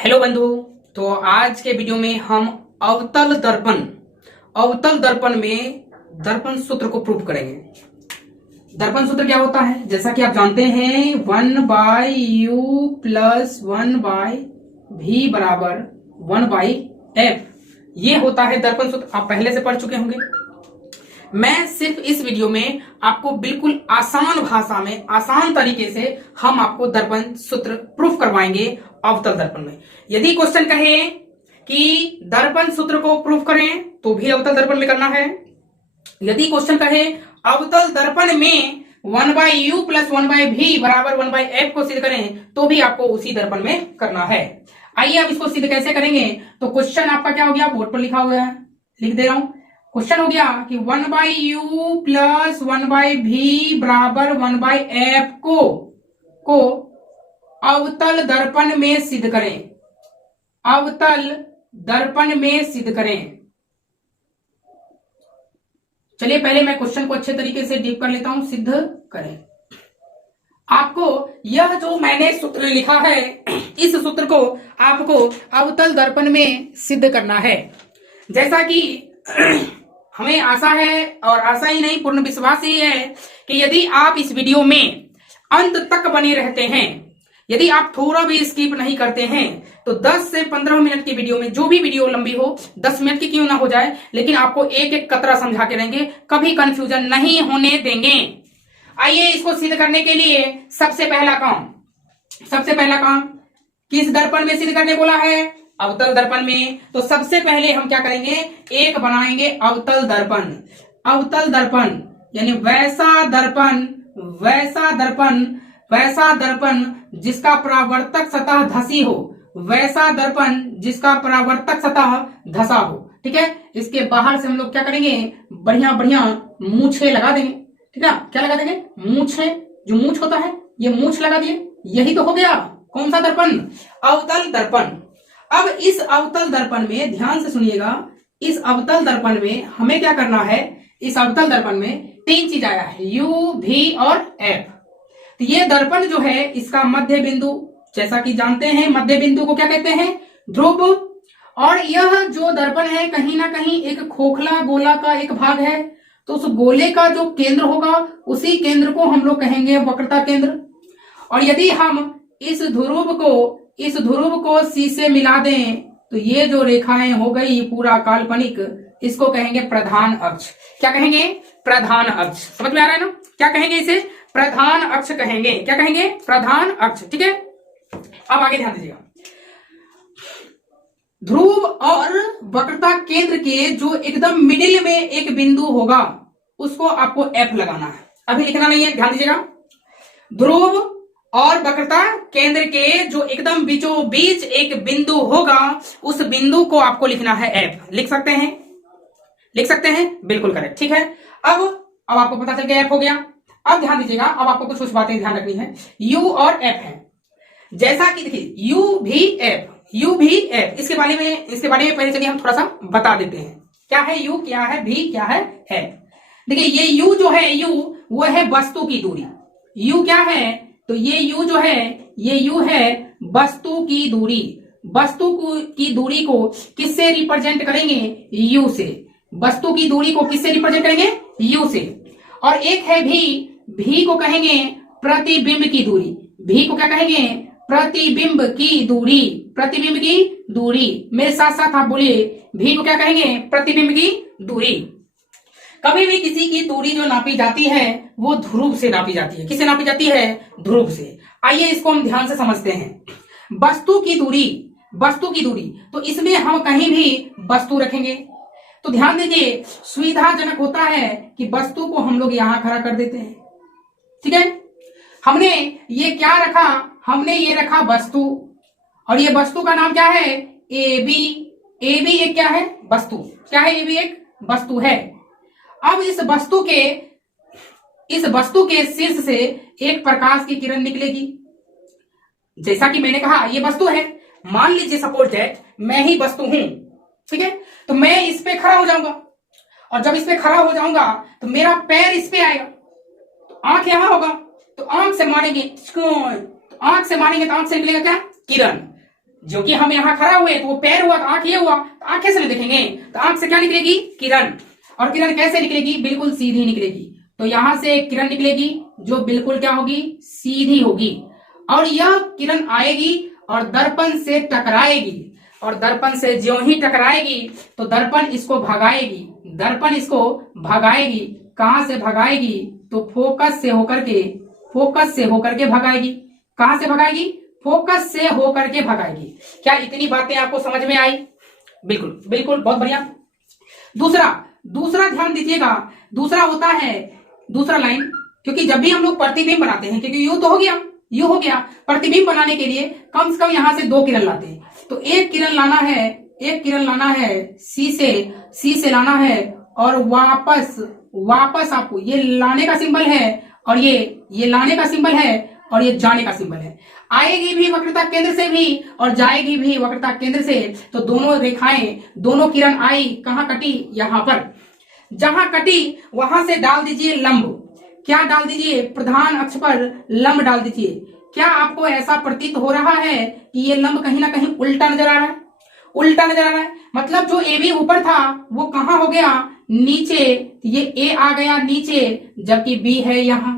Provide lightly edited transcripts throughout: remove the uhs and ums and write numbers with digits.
Hello बंधु। तो आज के वीडियो में हम अवतल दर्पण में दर्पण सूत्र को प्रूव करेंगे। दर्पण सूत्र क्या होता है, जैसा कि आप जानते हैं 1/u प्लस 1/v बराबर 1/f, ये होता है दर्पण सूत्र। आप पहले से पढ़ चुके होंगे। मैं सिर्फ इस वीडियो में आपको बिल्कुल आसान भाषा में, आसान तरीके से हम आपको दर्पण सूत्र प्रूफ करवाएंगे अवतल दर्पण में। यदि क्वेश्चन कहे कि दर्पण सूत्र को प्रूफ करें तो भी अवतल दर्पण में करना है। यदि क्वेश्चन कहे अवतल दर्पण में 1/u प्लस 1/v बराबर 1/f को सिद्ध करें तो भी आपको उसी दर्पण में करना है। आइए अब इसको सिद्ध कैसे करेंगे। तो क्वेश्चन आपका क्या हो गया, बोर्ड पर लिखा हुआ है, लिख दे रहा हूं। क्वेश्चन हो गया कि 1/u प्लस 1/v बराबर 1/f को अवतल दर्पण में सिद्ध करें। अवतल दर्पण में सिद्ध करें। चलिए पहले मैं क्वेश्चन को अच्छे तरीके से डीप कर लेता हूं। सिद्ध करें, आपको यह जो मैंने सूत्र लिखा है, इस सूत्र को आपको अवतल दर्पण में सिद्ध करना है। जैसा कि हमें आशा है, और आशा ही नहीं पूर्ण विश्वास ही है कि यदि आप इस वीडियो में अंत तक बने रहते हैं, यदि आप थोड़ा भी स्किप नहीं करते हैं, तो 10 से 15 मिनट की वीडियो में, जो भी वीडियो लंबी हो, 10 मिनट की क्यों ना हो जाए, लेकिन आपको एक एक कतरा समझा के रहेंगे, कभी कंफ्यूजन नहीं होने देंगे। आइए इसको सिद्ध करने के लिए सबसे पहला काम किस दर्पण में सिद्ध करने बोला है, अवतल दर्पण में। तो सबसे पहले हम क्या करेंगे, एक बनाएंगे अवतल दर्पण। अवतल दर्पण यानी वैसा दर्पण जिसका परावर्तक सतह धसी हो, वैसा दर्पण जिसका परावर्तक सतह धसा हो। ठीक है, इसके बाहर से हम लोग क्या करेंगे, बढ़िया बढ़िया मूछे लगा देंगे। ठीक है, क्या लगा देंगे, मूछे, जो मूछ होता है ये मूछ लगा दिए। यही तो हो गया कौन सा दर्पण, अवतल दर्पण। अब इस अवतल दर्पण में ध्यान से सुनिएगा, इस अवतल दर्पण में हमें क्या करना है, इस अवतल दर्पण में 3 चीज आया है, u, v और f। तो ये दर्पण जो है इसका मध्य बिंदु, जैसा कि जानते हैं मध्य बिंदु को क्या कहते हैं, ध्रुव। और यह जो दर्पण है कहीं ना कहीं एक खोखला गोला का एक भाग है, तो उस गोले का जो केंद्र होगा उसी केंद्र को हम लोग कहेंगे वक्रता केंद्र। और यदि हम इस ध्रुव को C से मिला दें तो ये जो रेखाएं हो गई पूरा काल्पनिक, इसको कहेंगे प्रधान अक्ष। क्या कहेंगे, प्रधान अक्ष। समझ में आ रहा है ना, क्या कहेंगे इसे, प्रधान अक्ष कहेंगे। क्या कहेंगे, प्रधान अक्ष। ठीक है, अब आगे ध्यान दीजिएगा। ध्रुव और वक्रता केंद्र के जो एकदम मिडिल में एक बिंदु होगा उसको आपको F लगाना है। अभी लिखना नहीं है, ध्यान दीजिएगा। ध्रुव और वक्रता केंद्र के जो एकदम बीचों बीच एक बिंदु होगा, उस बिंदु को आपको लिखना है F। लिख सकते हैं, बिल्कुल करेक्ट। ठीक है, अब आपको पता चल गया F हो गया। अब ध्यान दीजिएगा, अब आपको कुछ बातें ध्यान रखनी है। U और F है, जैसा कि देखिए U भी F, इसके बारे में पहले चलिए हम थोड़ा सा बता देते हैं। क्या है U, क्या है V, क्या है F। देखिए ये U जो है, U वो है वस्तु की दूरी। U क्या है, तो ये U जो है, ये U है वस्तु की दूरी। वस्तु की दूरी को किससे रिप्रेजेंट करेंगे, U से। वस्तु की दूरी को किससे रिप्रेजेंट करेंगे, U से। और एक है V को कहेंगे प्रतिबिंब की दूरी। V को क्या कहेंगे, प्रतिबिंब की दूरी। मेरे साथ साथ आप बोलिए, V को क्या कहेंगे, प्रतिबिंब की दूरी। कभी भी किसी की दूरी जो नापी जाती है वो ध्रुव से नापी जाती है। किससे नापी जाती है, ध्रुव से। आइए इसको हम ध्यान से समझते हैं। वस्तु की दूरी, तो इसमें हम कहीं भी वस्तु रखेंगे तो ध्यान दीजिए, सुविधाजनक होता है कि वस्तु को हम लोग यहां खड़ा कर देते हैं। ठीक है, हमने ये क्या रखा, हमने ये रखा वस्तु, और ये वस्तु का नाम क्या है, AB एक क्या है, वस्तु। क्या है, AB एक वस्तु है। अब इस वस्तु के शीर्ष से एक प्रकाश की किरण निकलेगी। जैसा कि मैंने कहा ये वस्तु है, मान लीजिए सपोज दैट मैं ही वस्तु हूं। ठीक है, तो मैं इस पे खड़ा हो जाऊंगा, और जब इस पे खड़ा हो जाऊंगा तो मेरा पैर इस पे आएगा, तो आंख यहां होगा, तो आंख से मारेंगे तो आंख से निकलेगा क्या, किरण। जो कि हम यहाँ खड़ा हुए तो वो पैर हुआ तो आंख ये हुआ, तो आंख कैसे देखेंगे, तो आंख से क्या निकलेगी, किरण। और किरण कैसे निकलेगी, बिल्कुल सीधी निकलेगी। तो यहां से एक किरण निकलेगी जो बिल्कुल क्या होगी, सीधी होगी। और यह किरण आएगी और दर्पण से टकराएगी, और दर्पण से ज्यों ही टकराएगी तो दर्पण इसको भगाएगी, दर्पण इसको भगाएगी। कहां से भगाएगी, तो फोकस से होकर के, फोकस से होकर के भगाएगी। कहां से भगाएगी, फोकस से होकर के भगाएगी। क्या इतनी बातें आपको समझ में आई, बिल्कुल बिल्कुल, बहुत बढ़िया। दूसरा ध्यान दीजिएगा, दूसरा होता है, दूसरा लाइन, क्योंकि जब भी हम लोग प्रतिबिंब बनाते हैं, क्योंकि यू तो हो गया, यू हो गया, प्रतिबिंब बनाने के लिए कम से कम यहां से 2 किरण लाते हैं। तो एक किरण लाना है, एक किरण लाना है सी से लाना है, और वापस आपको ये लाने का सिंबल है, और ये लाने का सिंबल है, और ये जाने का सिंबल है। आएगी भी वक्रता केंद्र से भी और जाएगी भी वक्रता केंद्र से। तो दोनों रेखाएं, दोनों किरण आई, कहां कटी, यहां पर। जहां कटी वहां से डाल दीजिए लंब। क्या डाल दीजिए, प्रधान अक्ष पर लंब डाल दीजिए। क्या आपको ऐसा प्रतीत हो रहा है कि ये लंब कहीं ना कहीं उल्टा नजर आ रहा है, उल्टा नजर आ रहा है। मतलब जो ए बी ऊपर था वो कहां हो गया, नीचे। ये ए आ गया नीचे, जबकि बी है यहां,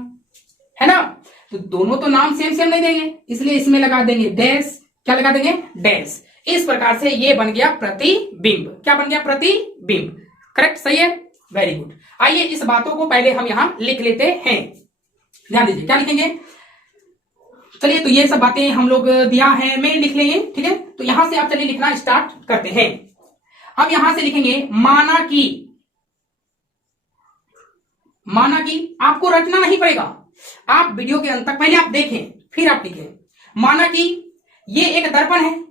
है ना। तो दोनों तो नाम सेम सेम नहीं देंगे, इसलिए इसमें लगा देंगे डैश। क्या लगा देंगे, डैश। इस प्रकार से ये बन गया प्रतिबिंब। क्या बन गया, प्रतिबिंब। करेक्ट, सही है, वेरी गुड। आइए इस बातों को पहले हम यहां लिख लेते हैं। ध्यान दीजिए, क्या लिखेंगे, चलिए तो ये सब बातें हम लोग दिया है, मैं लिख लेंगे, ठीक है। तो यहां से आप चलिए लिखना स्टार्ट करते हैं। अब यहां से लिखेंगे माना कि, माना कि आपको रटना नहीं पड़ेगा, आप वीडियो के अंत तक पहले आप देखें फिर आप लिखें। माना कि ये एक दर्पण है,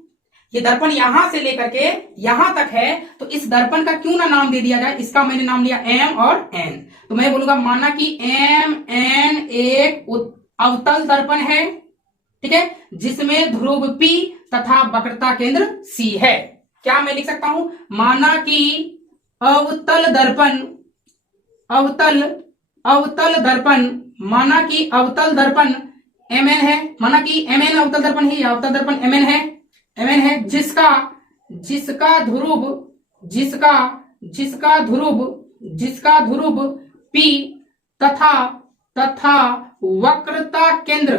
ये दर्पण यहां से लेकर के यहां तक है, तो इस दर्पण का क्यों ना नाम दे दिया जाए। इसका मैंने नाम लिया एम और एन, तो मैं बोलूंगा माना कि एम एन एक अवतल दर्पण है, ठीक है, जिसमें ध्रुव P तथा वक्रता केंद्र C है। क्या मैं लिख सकता हूं, माना कि अवतल दर्पण, अवतल दर्पण, माना कि अवतल दर्पण Mn है, माना कि Mn अवतल दर्पण है, अवतल दर्पण Mn है, जिसका ध्रुव P तथा वक्रता केंद्र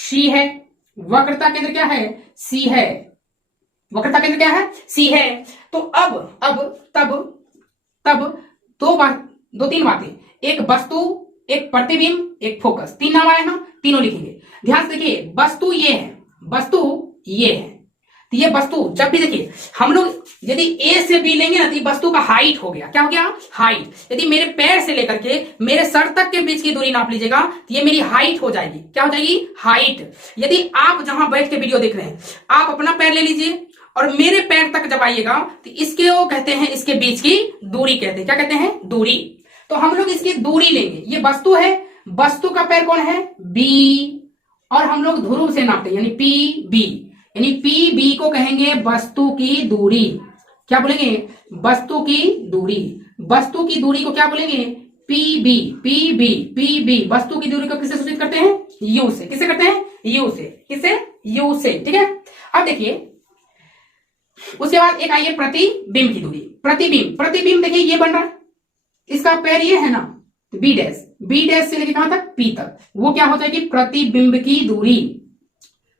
C है। वक्रता केंद्र क्या है, C है। वक्रता केंद्र क्या है, C है। तो तब दो तीन बातें, एक वस्तु, एक प्रतिबिंब, एक फोकस, 3 नाम आए ना, तीनों लिखेंगे। ध्यान से देखिए, वस्तु ये है, वस्तु ये है। तो ये वस्तु जब भी देखिए हम लोग यदि ए से बी लेंगे ना, तो ये वस्तु का हाइट हो गया। क्या हो गया, हाइट। यदि मेरे पैर से लेकर के मेरे सर तक के बीच की दूरी नाप लीजिएगा तो ये मेरी हाइट हो जाएगी। क्या हो जाएगी, हाइट। यदि आप जहां बैठ के वीडियो देख रहे हैं, आप अपना पैर ले लीजिए और मेरे पैर तक जब आइएगा तो इसके वो कहते हैं, इसके बीच की दूरी कहते हैं। क्या कहते हैं, दूरी। तो हम लोग इसकी दूरी लेंगे। ये वस्तु है, वस्तु का पैर कौन है, बी, और हम लोग ध्रुव से नापते हैं, यानी पी बी, यानी पी बी को कहेंगे वस्तु की दूरी। क्या बोलेंगे, वस्तु की दूरी। वस्तु की दूरी को क्या बोलेंगे, पी बी। वस्तु की दूरी को किससे सूचित करते हैं, यू से। किससे करते हैं, यू से। किससे, यू से, ठीक है। अब देखिए उसके बाद एक आइए प्रतिबिंब की दूरी। प्रतिबिंब देखिए ये बन रहा है, इसका पैर ये है ना, बी डैश से लेके कहां तक, पी तक, वो क्या हो जाएगी, प्रतिबिंब की दूरी।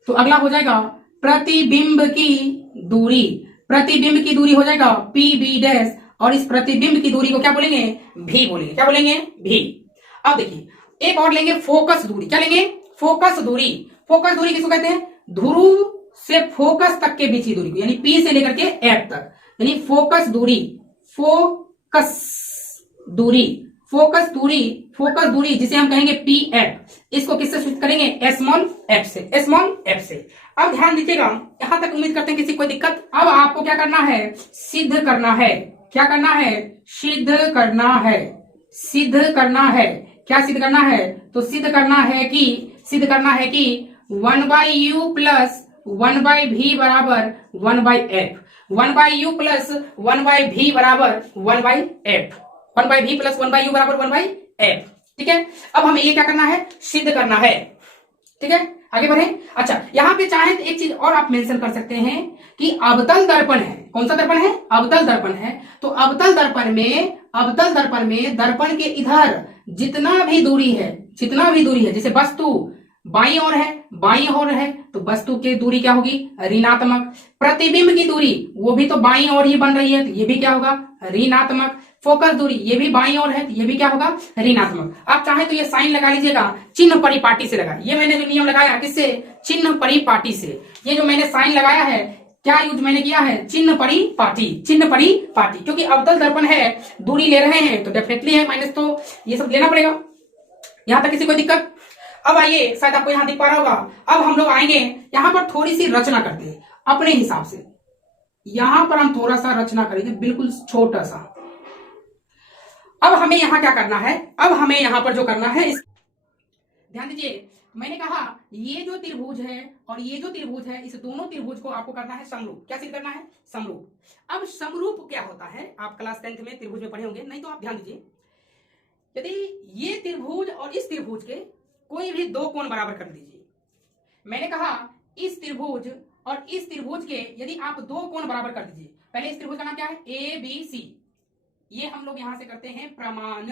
तो अगला हो जाएगा प्रतिबिंब की दूरी। प्रतिबिंब की दूरी हो जाएगा पी बी डैश, और इस प्रतिबिंब की दूरी को क्या बोलेंगे, भी बोलेंगे। क्या बोलेंगे, भी। अब देखिए एक और लेंगे, फोकस दूरी। क्या लेंगे, फोकस दूरी। फोकस दूरी किसको कहते हैं, ध्रुव से फोकस तक के बीच की दूरी को, यानी पी से लेकर के एफ तक, यानी फोकस दूरी। फोकस दूरी जिसे हम कहेंगे पी एफ, इसको किससे सूचित करेंगे, स्मॉल एफ से। अब ध्यान दीजिएगा, यहां तक उम्मीद करते हैं किसी कोई दिक्कत। अब आपको क्या करना है, सिद्ध करना है। क्या करना है, सिद्ध करना है। क्या सिद्ध करना है, तो सिद्ध करना है कि 1/u प्लस 1/v बराबर 1/f। 1/u प्लस 1/v बराबर 1/f। 1/v प्लस 1/u बराबर 1/f, ठीक है। अब हमें ये क्या करना है, सिद्ध करना है, ठीक है। आगे बढ़े। अच्छा, यहाँ पे चाहे तो एक चीज और आप मेंशन कर सकते हैं कि अवतल दर्पण है। कौन सा दर्पण है? अवतल दर्पण है। तो अवतल दर्पण में दर्पण के इधर जितना भी दूरी है, जैसे वस्तु बाईं ओर है तो वस्तु की दूरी क्या होगी? ऋणात्मक। प्रतिबिंब की दूरी वो भी तो बाईं ओर ही बन रही है, तो ये भी क्या होगा? ऋणात्मक। फोकस दूरी ये भी बाईं ओर है, तो ये भी क्या होगा? ऋणात्मक। आप चाहे तो ये साइन लगा लीजिएगा, चिन्ह परिपाटी से लगा। ये मैंने जो नियम लगाया किससे? चिन्ह परिपाटी से। ये जो मैंने साइन लगाया है, क्या यूज मैंने किया है? चिन्ह परिपाटी। क्योंकि अवतल दर्पण है, दूरी ले रहे हैं तो डेफिनेटली है माइनस, तो ये सब लेना पड़ेगा। यहां तक किसी को दिक्कत? अब आइए, शायद आपको यहां दिख पा रहा होगा। अब हम लोग आएंगे यहां पर, थोड़ी सी रचना करते हैं अपने हिसाब से। यहां पर हम थोड़ा सा रचना करेंगे, बिल्कुल छोटा सा। अब हमें यहां क्या करना है? अब हमें यहां पर जो करना है, ध्यान दीजिए। मैंने कहा ये जो त्रिभुज है और ये जो त्रिभुज है, इस दोनों त्रिभुज को आपको करना है समरूप। क्या सिद्ध करना है? समरूप। अब समरूप क्या होता है? आप क्लास 10th में त्रिभुज में पढ़े होंगे, नहीं तो आप ध्यान दीजिए। यदि ये त्रिभुज और इस त्रिभुज के कोई भी दो कोण बराबर कर दीजिए। मैंने कहा इस त्रिभुज और इस त्रिभुज के यदि आप दो कोण बराबर कर दीजिए। पहले इस त्रिभुज का नाम क्या है? A B C. ये हम लोग यहां से करते हैं प्रमाण।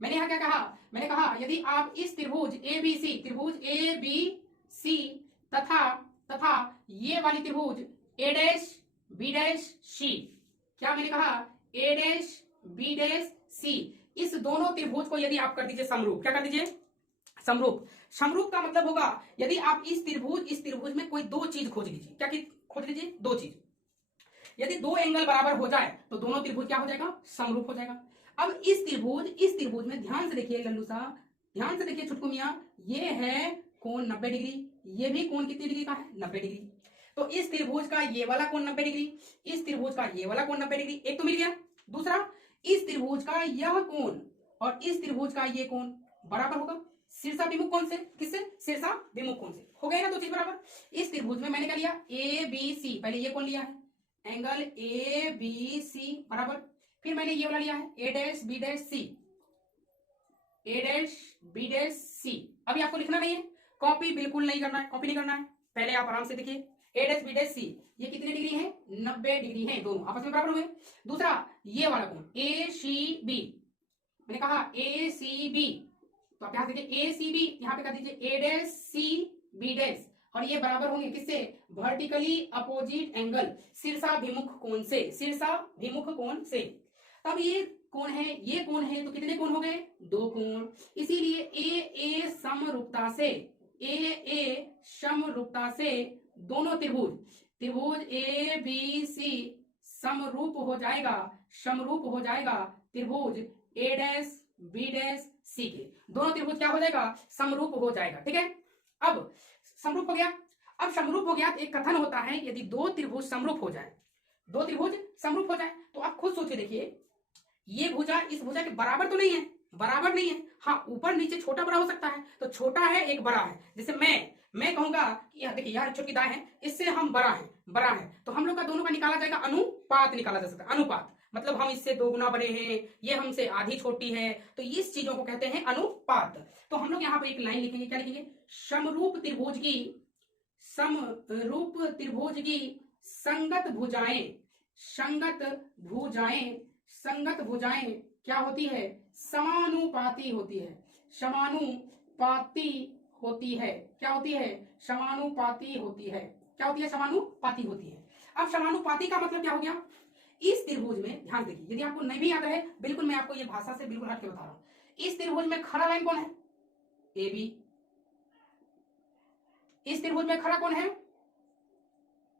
मैंने यहां क्या कहा? मैंने कहा यदि आप इस त्रिभुज ए बी सी तथा ये वाली त्रिभुज ए डैश बी डैश सी, क्या मैंने कहा? ए डैश बी डैश सी, इस दोनों त्रिभुज को यदि आप कर दीजिए समरूप। क्या कर दीजिए? समरूप का मतलब होगा यदि आप इस त्रिभुज में कोई दो चीज खोज लीजिए। क्या खोज लीजिए? दो चीज। यदि दो एंगल बराबर हो जाए तो दोनों त्रिभुज क्या हो जाएगा? समरूप हो जाएगा। अब इस त्रिभुज में ध्यान से देखिए लल्लू साहब, ध्यान से देखिए छुटकू मियां, ये है कोण 90 डिग्री, ये भी कोण कितनी डिग्री का है? 90 डिग्री। तो इस त्रिभुज का ये वाला कोण 90 डिग्री, इस त्रिभुज का ये वाला कोण 90 डिग्री, एक तो मिल गया। दूसरा, इस त्रिभुज का यह कोण और इस त्रिभुज का ये कोण बराबर होगा शीर्षाभिमुख कोण से। किससे? शीर्षाभिमुख कोण से। हो गया ना दो चीज बराबर। इस त्रिभुज में मैंने क्या लिया? A B C. पहले ये कोण लिया है, एंगल ए बी सी बराबर। फिर मैंने ये वाला लिया है A dash B dash C, A dash B dash सी। अभी आपको लिखना नहीं है, कॉपी बिल्कुल नहीं करना है, कॉपी नहीं करना है। पहले आप आराम से देखिए, ए डैश बी डैश सी, ये कितने डिग्री है? 90 डिग्री है, दोनों आपस में बराबर हुए। दूसरा, ये वाला कोण ए सी बी, मैंने कहा ए सी बी, तो आप यहां देखिए ए सी बी, यहां पे कर दीजिए ए डैश सी बी डैश, और ये बराबर होंगे किससे? वर्टिकली अपोजिट एंगल, शीर्षाभिमुख कोण से, शीर्षाभिमुख कोण से। तब ये कोण है, ये कोण है, तो कितने कोण हो गए? दो कोण। इसीलिए ए समरूपता से दोनों त्रिभुज ए बी सी समरूप हो जाएगा त्रिभुज ए डैश बी डैश सी के। दोनों त्रिभुज क्या हो जाएगा? समरूप हो जाएगा। ठीक है, अब समरूप हो गया। अब समरूप हो गया तो एक कथन होता है, यदि दो त्रिभुज समरूप हो जाए, तो आप खुद सोचिए, देखिए ये भुजा इस भुजा के बराबर तो नहीं है, बराबर नहीं है। हाँ, ऊपर नीचे छोटा बड़ा हो सकता है, तो छोटा है एक बड़ा है। जैसे मैं कहूंगा कि देखिए यार छोटी दाएं है, इससे हम बड़ा है, तो हम लोग का दोनों का निकाला जाएगा अनुपात, निकाला जा सकता है। अनुपात मतलब हम इससे 2 गुना बड़े हैं, ये हमसे आधी छोटी है, तो इस चीजों को कहते हैं अनुपात। तो हम लोग यहाँ पर एक लाइन लिखेंगे, क्या लिखेंगे? समरूप त्रिभुज की संगत भुजाएं क्या होती है? समानुपाती होती है। क्या होती है? समानुपाती होती है। अब समानुपाती का मतलब क्या हो गया? इस त्रिभुज में ध्यान देखिए, यदि आपको नहीं भी याद रहे, बिल्कुल मैं आपको ये भाषा से बिल्कुल हट के बता रहा हूं। इस त्रिभुज में खड़ा लाइन कौन है? A B. इस त्रिभुज में खड़ा कौन है?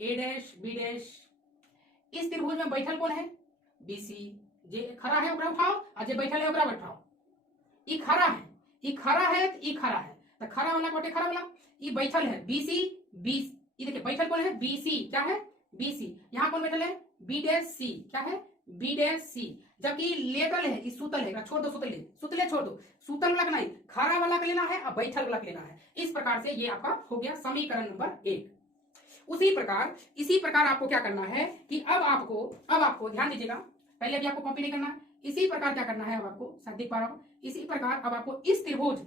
A dash B dash. इस त्रिभुज में बैठल कौन है? बी सी। जे खड़ा है ओकरा उठाओ, और जे बैठल है ओकरा बैठाओ। ई खड़ा है तो ई खड़ा है, तो खड़ा वाला कोटे खड़ा वाला, ई बैठल है बी सी। ई देखिए बैठल कौन है? B C. क्या है? B C. यहाँ कौन बैठल है? B dash C. क्या है? B dash C. जबकि लेटल है, इस सुतल है, छोड़ दो सुतले छोड़ दो, सुतल वाला नहीं, खड़ा वाला का लेना है और बैठल वाला का लेना है। इस प्रकार से ये आपका हो गया समीकरण नंबर 1। इसी प्रकार आपको क्या करना है कि अब आपको ध्यान दीजिएगा, पहले भी आपको कॉपी नहीं करना है। इसी प्रकार क्या करना है अब आपको, शायद देख पा रहा हूं, इसी प्रकार अब आपको इस त्रिभुज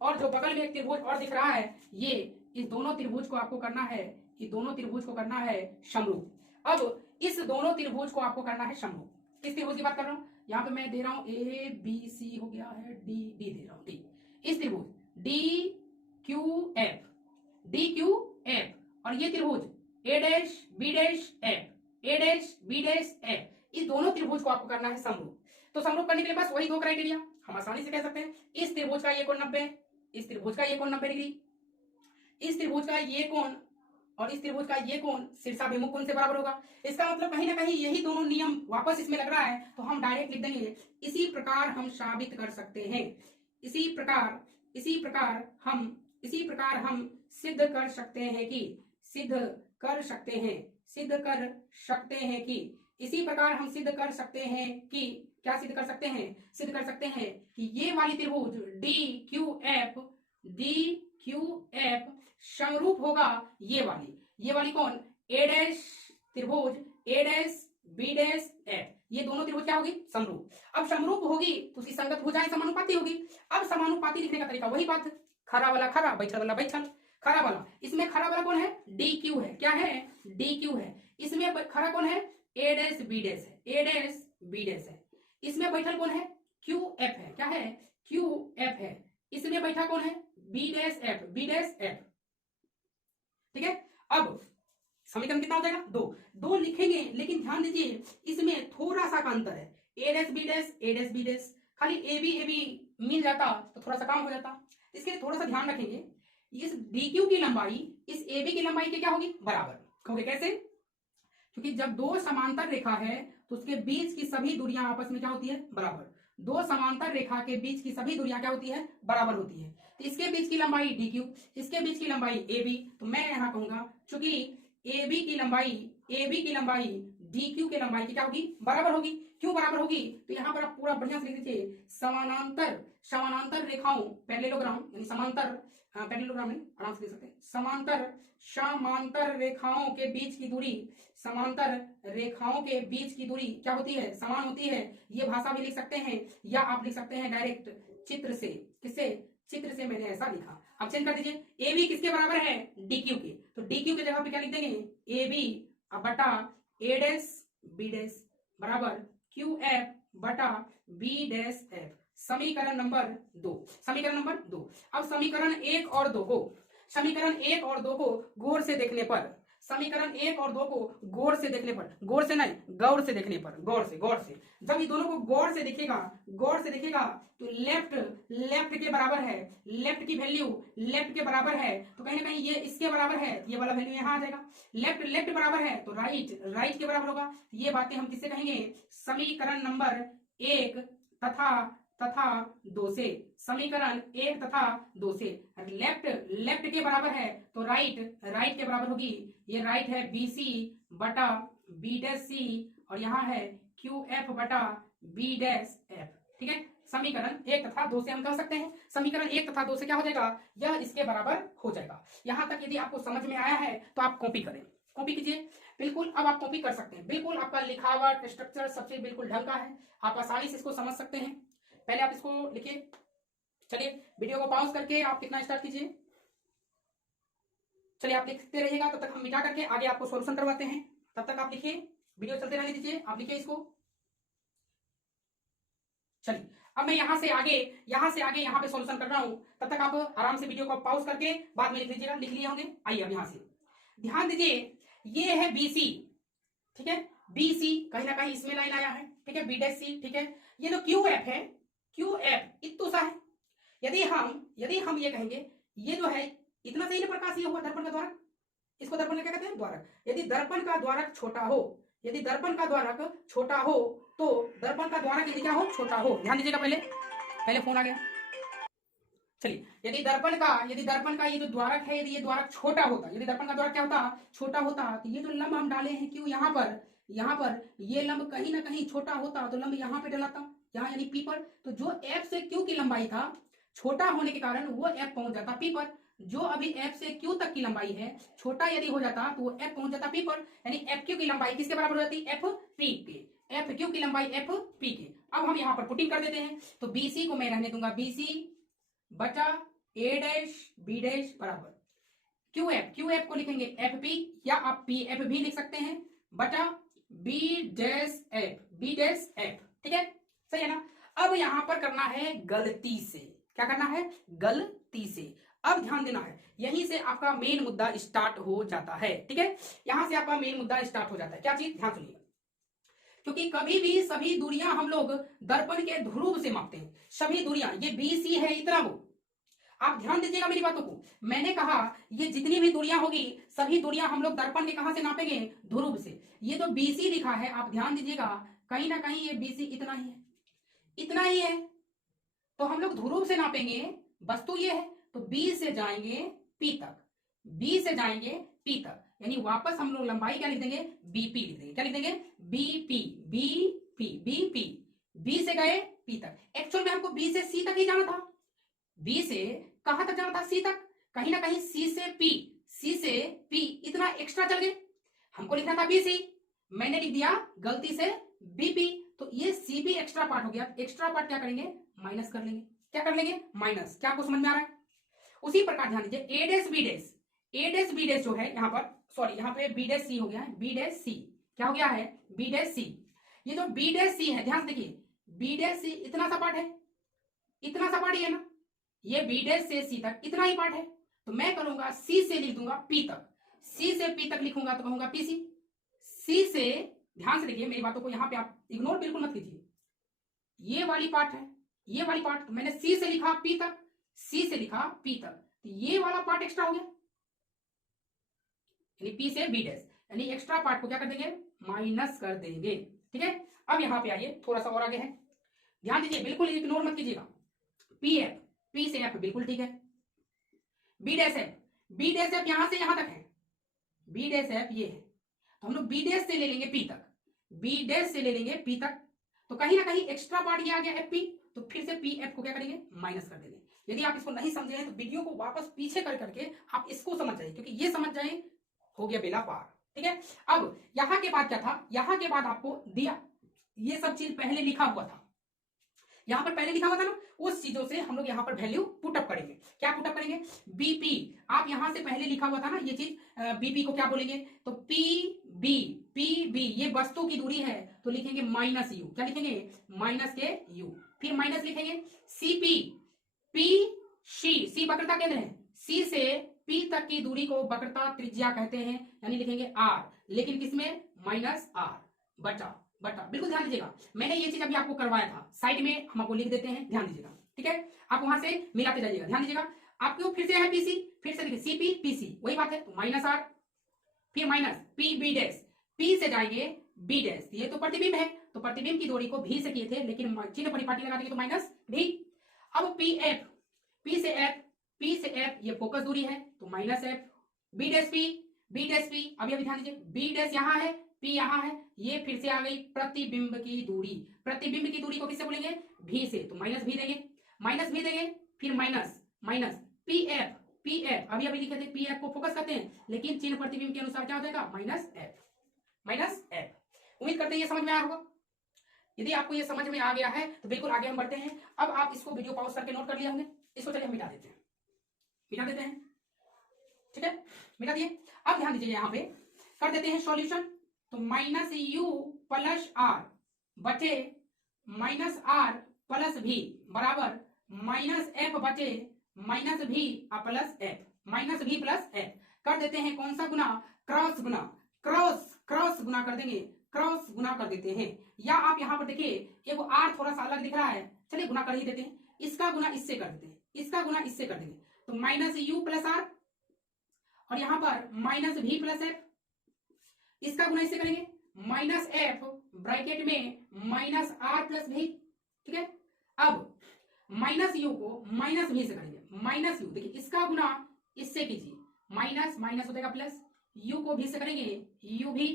और जो बगल में एक त्रिभुज और दिख रहा है, ये इस दोनों त्रिभुज को आपको करना है, इस दोनों त्रिभुज को करना है समरूप। अब इस दोनों त्रिभुज को आपको करना है समरूप। किस त्रिभुज की बात कर रहा हूं, यहाँ पे मैं दे रहा हूं ए बी सी हो गया है, डी डी दे रहा हूं, डी। इस त्रिभुज डी क्यू एफ और ये त्रिभुज ए डैश बी डैश एफ, ए डैश बी डैश एफ, इस दोनों त्रिभुज को आपको करना है समरूप। तो समरूप करने के लिए बस वही दो क्राइटेरिया, हम आसानी से कह सकते हैं इस त्रिभुज का ये कोण 90, इस त्रिभुज का ये कोण 90 डिग्री, इस त्रिभुज का ये कोण और इस त्रिभुज का ये कोण शीर्षाभिमुख कोण से बराबर होगा। इसका मतलब कहीं ना कहीं यही दोनों नियम वापस इसमें लग रहा है, तो हम डायरेक्ट लिख देंगे इसी प्रकार हम साबित कर सकते हैं, इसी प्रकार हम सिद्ध कर सकते हैं कि इसी प्रकार हम सिद्ध कर सकते हैं कि क्या सिद्ध कर सकते हैं, सिद्ध कर सकते हैं कि ये वाली त्रिभुज डी क्यू एफ समरूप होगा ये वाली कौन, ए डैश त्रिभुज ए डैश बी डैश एफ, ये दोनों त्रिभुज क्या होगी, समरूप। अब समरूप होगी तो उसकी संगत भुजाएं समानुपाती होगी। अब समानुपाती लिखने का तरीका वही बात, खरा वाला खरा, बैठल वाला बैठल, खरा वाला, इसमें खरा वाला कौन है, डी क्यू है, क्या है, डी क्यू है। इसमें खरा कौन है, ए डैश बी डैश है, ए डैश बी डैश है। इसमें बैठल कौन है, क्यू एफ है, क्या है, क्यू एफ है। इसमें बैठा कौन है, B dash F, B dash F, ठीक है। अब समीकरण कितना हो जाएगा, दो लिखेंगे, लेकिन ध्यान दीजिए इसमें थोड़ा सा का अंतर है, A dash B dash, A dash B dash, खाली ए बी मिल जाता तो थोड़ा सा काम हो जाता। इसके लिए थोड़ा सा ध्यान रखेंगे, इस डी क्यू की लंबाई इस ए बी की लंबाई के क्या होगी, बराबर होगी। कैसे, क्योंकि जब दो समांतर रेखा है तो उसके बीच की सभी दूरियां आपस में क्या होती है, बराबर। दो समांतर रेखा के बीच की सभी दूरियां क्या होती है, बराबर होती है। तो इसके बीच की लंबाई डी क्यू, इसके बीच की लंबाई ए बी, तो मैं यहां कहूंगा चूंकि ए बी की लंबाई डी क्यू की लंबाई की क्या होगी, बराबर होगी। क्यों बराबर होगी, तो यहां पर आप पूरा बढ़िया से लिख दीजिए, समानांतर रेखाओं पैरेललोग्राम, यानी समांतर पैरेललोग्राम नहीं, आराम से लिख सकते हैं, समांतर रेखाओं के बीच की दूरी, समांतर रेखाओं के बीच की दूरी क्या होती है, समान होती है। ये भाषा भी लिख सकते हैं, या आप लिख सकते हैं डायरेक्ट चित्र से। किससे, चित्र से मैंने ऐसा लिखा। अब चेंज कर दीजिए, ए बी किसके बराबर है, डी क्यू के, तो डी क्यू की जगह पे क्या लिख देंगे, ए बी बटा ए डैश बी डैश बराबर क्यू एफ बटा बी डैश एफ। समीकरण नंबर 2। अब समीकरण 1 और 2 को गौर से देखने पर, गौर से देखने पर, गौर से जब ये दोनों को गौर से देखेगा तो लेफ्ट के बराबर है, लेफ्ट की वैल्यू लेफ्ट के बराबर है, तो कहीं ना कहीं ये इसके बराबर है, ये वाला वैल्यू यहाँ आ जाएगा। लेफ्ट बराबर है तो राइट के बराबर होगा। ये बातें हम किससे कहेंगे, समीकरण नंबर 1 तथा 2 से, समीकरण 1 तथा 2 से। लेफ्ट के बराबर है तो राइट के बराबर होगी। ये राइट है BC बटा बी डैश सी, और यहाँ है QF बटा बी डैश एफ, ठीक है। समीकरण 1 तथा 2 से हम कह सकते हैं, समीकरण 1 तथा 2 से क्या हो जाएगा, यह इसके बराबर हो जाएगा। यहां तक यदि आपको समझ में आया है तो आप कॉपी करें, कॉपी कीजिए बिल्कुल। अब आप कॉपी कर सकते हैं, बिल्कुल आपका लिखावट स्ट्रक्चर सब चीज बिल्कुल ढंग का है, आप आसानी से इसको समझ सकते हैं। पहले आप इसको लिखिए। चलिए वीडियो को पॉज करके आप कितना स्टार्ट कीजिए। चलिए आप लिखते रहिएगा, तब तक हम मिटा करके आगे आपको सॉल्यूशन करवाते हैं। तब तक आप लिखिए, वीडियो चलते रहने दीजिए, आप लिखिए इसको। चलिए अब मैं यहां से आगे यहाँ पे सॉल्यूशन कर रहा हूं, तब तक आप आराम से वीडियो को पॉज करके बाद में लिख लीजिएगा। लिख लिए होंगे, आइए अब यहां से ध्यान दीजिए, ये है BC, ठीक है। BC कहीं ना कहीं इसमें लाइन आया है, ठीक है, B डैश C, ठीक है। ये जो QF है, QF इतना सा है। यदि हम ये कहेंगे, ये जो है इतना सही प्रकाश ये हुआ दर्पण का द्वारक, इसको दर्पण का क्या कहते हैं, द्वारक। यदि दर्पण का द्वारक छोटा हो, तो दर्पण का द्वारक यदि क्या हो, छोटा हो। ध्यान दीजिएगा, पहले फोन आ गया। चलिए, यदि दर्पण का ये जो द्वारक है, यदि ये द्वारक छोटा होता, यदि दर्पण का द्वारक क्या होता, छोटा होता, तो ये जो लंब हम डाले हैं क्यों, यहाँ पर ये लंब कहीं ना कहीं छोटा होता, तो लंब यहाँ पे डलाता, यहाँ यानी P पर। तो जो F से Q की लंबाई था, छोटा होने के कारण वो F पहुंच जाता P पर। जो अभी F से Q तक की लंबाई है, छोटा यदि हो जाता तो वो F पहुंच जाता P पर, यानी FQ की लंबाई किसके बराबर हो जाती, FP के। एफ क्यू की लंबाई एफ पी की। अब हम यहां पर पुटिंग कर देते हैं, तो बीसी को मैं रहने दूंगा बीसी बटा ए डैश बी डैश बराबर क्यू एफ को लिखेंगे एफ पी, या आप पी एफ भी लिख सकते हैं, बटा बी डैश एफ। ठीक है, सही है ना। अब यहां पर करना है गलती से, क्या करना है, गलती से। अब ध्यान देना है, यहीं से आपका मेन मुद्दा स्टार्ट हो जाता है। ठीक है, यहां से आपका मेन मुद्दा स्टार्ट हो जाता है। क्या चीज, ध्यान सुनिएगा, क्योंकि कभी भी सभी दूरियां हम लोग दर्पण के ध्रुव से मापते हैं। सभी दूरियां, ये बी सी है इतना वो, आप ध्यान दीजिएगा मेरी बातों को। मैंने कहा ये जितनी भी दूरियां होगी सभी दूरियां हम लोग दर्पण के कहां से नापेंगे, ध्रुव से। ये जो बीसी लिखा है आप ध्यान दीजिएगा, कहीं ना कहीं ये बीसी इतना ही है, इतना ही है, तो हम लोग ध्रुव से नापेंगे, वस्तु ये है, तो बी से जाएंगे पी तक, बी से जाएंगे पी तक, यानी वापस हम लोग लंबाई क्या लिख देंगे, बीपी लिख देंगे। क्या लिख देंगे, बीपी, बीपी, बी से गए पी तक। एक्चुअल में हमको बी से सी तक ही जाना था, बी से कहां तक जाना था, सी तक। कहीं ना कहीं सी से पी, सी से पी इतना एक्स्ट्रा चल गए, हमको लिखना था बीसी, मैंने लिख दिया गलती से बीपी, तो ये सी भी एक्स्ट्रा पार्ट हो गया। एक्स्ट्रा पार्ट क्या करेंगे, माइनस कर लेंगे। क्या कर लेंगे, माइनस। क्या आपको समझ में आ रहा है। उसी प्रकार ध्यान दीजिए ए डैश बी डैश, ए डैश बी डैश जो है यहां पर, सॉरी यहां पे बी डैश सी हो गया है, बी डैश सी क्या हो गया है, बी डैश सी। ये जो बी डैश सी है, ध्यान से देखिए, बी डैश सी इतना सा पार्ट है, इतना सा पार्ट ही है ना, ये बी डैश से सी तक इतना ही पार्ट है, तो मैं करूंगा सी से लिख दूंगा पी तक, सी से पी तक लिखूंगा तो कहूंगा पीसी। सी से, ध्यान से देखिए मेरी बातों को, यहां पे आप इग्नोर बिल्कुल मत कीजिए, ये वाली पार्ट है, ये वाली पार्ट, तो मैंने सी से लिखा पी तक, सी से लिखा पी तक, तो ये वाला पार्ट एक्स्ट्रा हो गया, यानी पी से बी डैश, यानी एक्स्ट्रा पार्ट को क्या कर देंगे, माइनस कर देंगे। ठीक है, अब यहां पे आइए, थोड़ा सा और आगे है, ध्यान दीजिए, बिल्कुल इग्नोर मत कीजिएगा। पी एफ, पी से एफ बिल्कुल ठीक है, B dash F, B dash F यहां से यहां तक है, बी डैश एफ ये है, तो हम लोग बी डैश से ले लेंगे पी तक, बी डैश से ले लेंगे पी तक, तो कहीं ना कहीं एक्स्ट्रा पार्ट ये आ गया एफ पी, तो फिर से पी एफ को क्या करेंगे, माइनस कर देंगे। यदि आप इसको नहीं समझे हैं तो वीडियो को वापस पीछे कर करके आप इसको समझ जाइए, क्योंकि ये समझ जाए हो गया बेला पार। ठीक है, अब यहां के बाद क्या था, यहां के बाद आपको दिया, ये सब चीज पहले लिखा हुआ था, यहां पर पहले लिखा हुआ था ना, उस चीजों से हम लोग यहां पर वैल्यू पुटअप करेंगे। क्या पुटअप करेंगे, बीपी, आप यहां से पहले लिखा हुआ था ना ये चीज, बीपी को क्या बोलेंगे, तो पी बी ये वस्तु की दूरी है, तो लिखेंगे माइनस यू, क्या लिखेंगे, माइनस के यू, फिर माइनस लिखेंगे सीपी, पी सी वक्रता केंद्र है, सी से पी तक की दूरी को वक्रता त्रिज्या कहते हैं, यानी लिखेंगे आर, लेकिन किसमें, माइनस आर बटा बटा, बिल्कुल ध्यान दीजिएगा, मैंने ये चीज अभी आपको करवाया था, साइड में हम आपको लिख देते हैं, ध्यान दीजिएगा। ठीक है, आप वहां से मिलाते जाइएगा, ध्यान दीजिएगा। आपको फिर से है पीसी, फिर से देखिए सीपी पीसी वही बात है, तो माइनस आर, फिर minus P B dash, P से जाएंगे बी डैश, ये तो प्रतिबिंब है, तो प्रतिबिंब की दूरी को भी से किए थे, लेकिन चिन्ह परिपाटी लगा देंगे तो माइनस भी। अब पी एफ, पी से एफ, पी से एफ ये फोकस दूरी है, तो minus F, B dash P, B dash P, अभी ध्यान दीजिए, बी डैश यहां है, पी यहां है, ये फिर से आ गई प्रतिबिंब की दूरी, प्रतिबिंब की दूरी को किससे बोलेंगे, भी से, तो माइनस भी देंगे, माइनस भी देंगे, फिर minus minus P F, P F अभी अभी लिखे थे, पी एफ को फोकस करते हैं, लेकिन चिन्ह प्रतिबिंब के अनुसार क्या हो जाएगा, माइनस एफ, माइनस एफ। उम्मीद करते हैं ये समझ में आया होगा। यदि आपको ये समझ में आ गया है तो बिल्कुल आगे हम बढ़ते हैं। अब आप इसको वीडियो पॉज करके नोट कर लिया होंगे, इसको चलिए हम मिटा देते हैं, मिटा देते हैं। ठीक है, मिटा दिए। अब ध्यान दीजिए, यहां पे कर देते हैं सॉल्यूशन, तो माइनस यू प्लस आर बचे माइनस आर प्लस भी बराबर माइनस एफ बचे माइनस भी प्लस एफ, माइनस भी प्लस एफ। कर देते हैं कौन सा गुना, क्रॉस गुना, क्रॉस गुना कर देंगे, क्रॉस गुना कर देते हैं, या आप यहां पर देखिए ये वो आर थोड़ा सा अलग दिख रहा है, चलिए गुना कर ही देते हैं, इसका गुना इससे कर देते हैं, इसका गुना इससे कर देंगे, तो माइनस यू प्लस आर, और यहां पर माइनस भी प्लस एफ, इसका गुना इससे करेंगे, माइनस एफ ब्रैकेट में माइनस आर प्लस भी। ठीक है, अब माइनस यू को माइनस भी से करेंगे, माइनस यू, देखिए इसका गुना इससे कीजिए, माइनस माइनस हो जाएगा प्लस, यू को भी से करेंगे यू भी,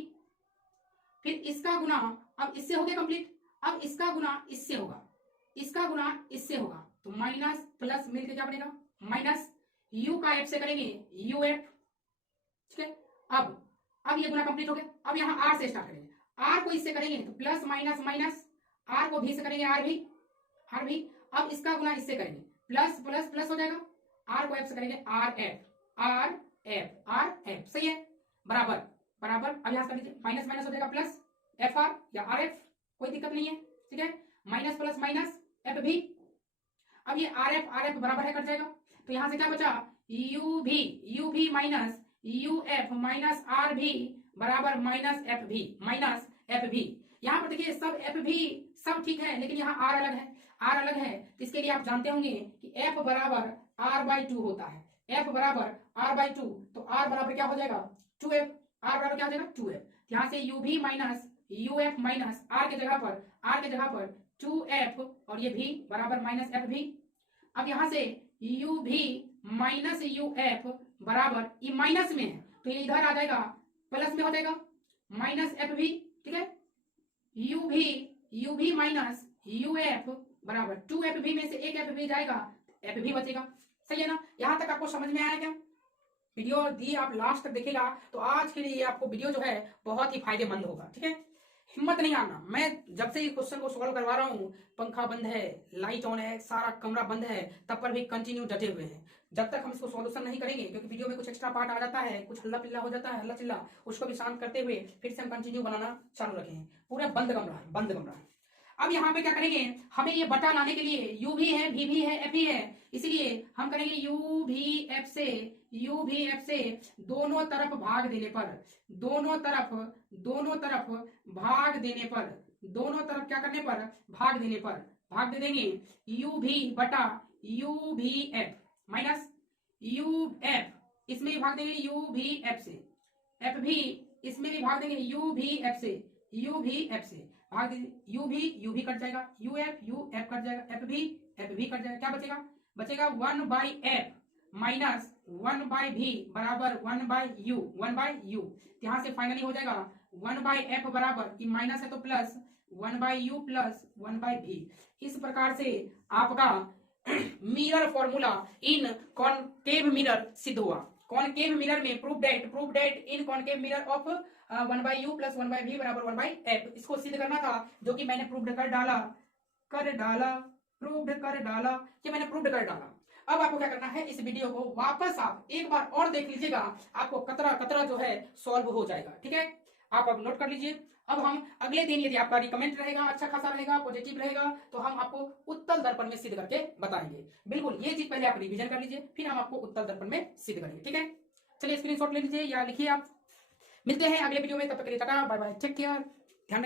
फिर इसका गुना, अब इससे हो गया कंप्लीट, अब इसका गुना इससे होगा, इसका गुना इससे होगा, तो माइनस प्लस मिलकर क्या बनेगा, माइनस यू का एफ से करेंगे यू एफ। ठीक है, अब ये गुना कंप्लीट हो गया। अब यहां आर से स्टार्ट करेंगे, आर को इससे करेंगे तो प्लस माइनस माइनस, आर को भी से करेंगे आर भी। अब इसका गुना इससे करेंगे, प्लस प्लस प्लस हो जाएगा, आर को एफ से करेंगे आर एफ, सही है, बराबर बराबर। अब यहां से कर लीजिए, माइनस माइनस हो जाएगा प्लस, एफ आर या आर एफ, कोई दिक्कत नहीं है, ठीक है, माइनस प्लस माइनस एफ भी। अब ये आर एफ बराबर है, कट जाएगा, तो यहां से क्या बचा, U V minus U F minus R V बराबर माइनस एफ भी। यहां पर देखिए सब एफ भी सब ठीक है, लेकिन यहाँ आर अलग है, तो इसके लिए आप जानते होंगे कि एफ बराबर आर बाई टू होता है, एफ बराबर आर बाई टू, तो आर बराबर क्या हो जाएगा 2f, आर बराबर क्या हो जाएगा 2f। यहां से U V minus U F minus R के जगह पर 2f और ये भी बराबर माइनस एफ भी। अब यहां से U V minus U F बराबर, ये माइनस में है तो ये इधर आ जाएगा प्लस में हो जाएगा माइनस एफ भी, ठीक है, you V minus U F बराबर 2f भी में से एक एफ भी जाएगा, एफ भी बचेगा, सही है ना। यहां तक आपको समझ में आया क्या? वीडियो दी आप लास्ट तक देखेगा तो आज के लिए आपको वीडियो जो है बहुत ही फायदेमंद होगा, ठीक है। हिम्मत नहीं हारना, मैं जब से ये क्वेश्चन को सॉल्व करवा रहा हूँ, पंखा बंद है, लाइट ऑन है, सारा कमरा बंद है, तब पर भी कंटिन्यू डटे हुए हैं। जब तक हम इसको सॉल्यूशन नहीं करेंगे, क्योंकि वीडियो में कुछ एक्स्ट्रा पार्ट आ जाता है, कुछ हल्ला पिल्ला हो जाता है, हल्ला चिल्ला, उसको भी शांत करते हुए फिर से हम कंटिन्यू बनाना चालू रखें। पूरा बंद कमरा है। अब यहाँ पे क्या करेंगे, हमें ये बटा लाने के लिए यू भी है, भी है, एफ भी है, इसलिए हम करेंगे यू भी एफ से दोनों तरफ भाग देने पर, दोनों तरफ क्या करने पर, भाग दे देंगे, यू भी बटा यू भी एफ माइनस यू एफ, इसमें भी भाग देंगे यू भी एफ से, एफ भी इसमें भी भाग देंगे यू भी एफ से भाग देंगे, यू भी कट जाएगा, यू एफ कट जाएगा, एफ भी कट जाएगा, क्या बचेगा 1 बाई एफ माइनस 1 बाई भी बराबर 1 बाई यू। यहां से फाइनली हो जाएगा 1 बाई एफ बराबर, कि माइनस है तो plus 1 by you plus 1 by भी। इस प्रकार से आपका mirror formula in concave mirror सिद्ध हुआ। कॉनकेव मिरर में prove that in concave mirror of 1 by you plus 1 by भी बराबर 1 बाई एफ, इसको सिद्ध करना था, जो कि मैंने प्रूव कर डाला कि मैंने प्रूव कर डाला। अब आपको क्या करना है, इस वीडियो को वापस आप एक बार और देख लीजिएगा, आपको कतरा जो है सॉल्व हो जाएगा, ठीक है। आप अब नोट कर लीजिए। अब हम अगले दिन यदि आपका रिकमेंड रहेगा, अच्छा खासा रहेगा, पॉजिटिव रहेगा, तो हम आपको उत्तल दर्पण में सिद्ध करके बताएंगे। बिल्कुल ये चीज पहले आप रिवीजन कर लीजिए, फिर हम आपको उत्तल दर्पण में सिद्ध करेंगे, ठीक है। चलिए स्क्रीनशॉट ले लीजिए या लिखिए आप। मिलते हैं अगले वीडियो में, तब तक के लिए tata bye bye, take care.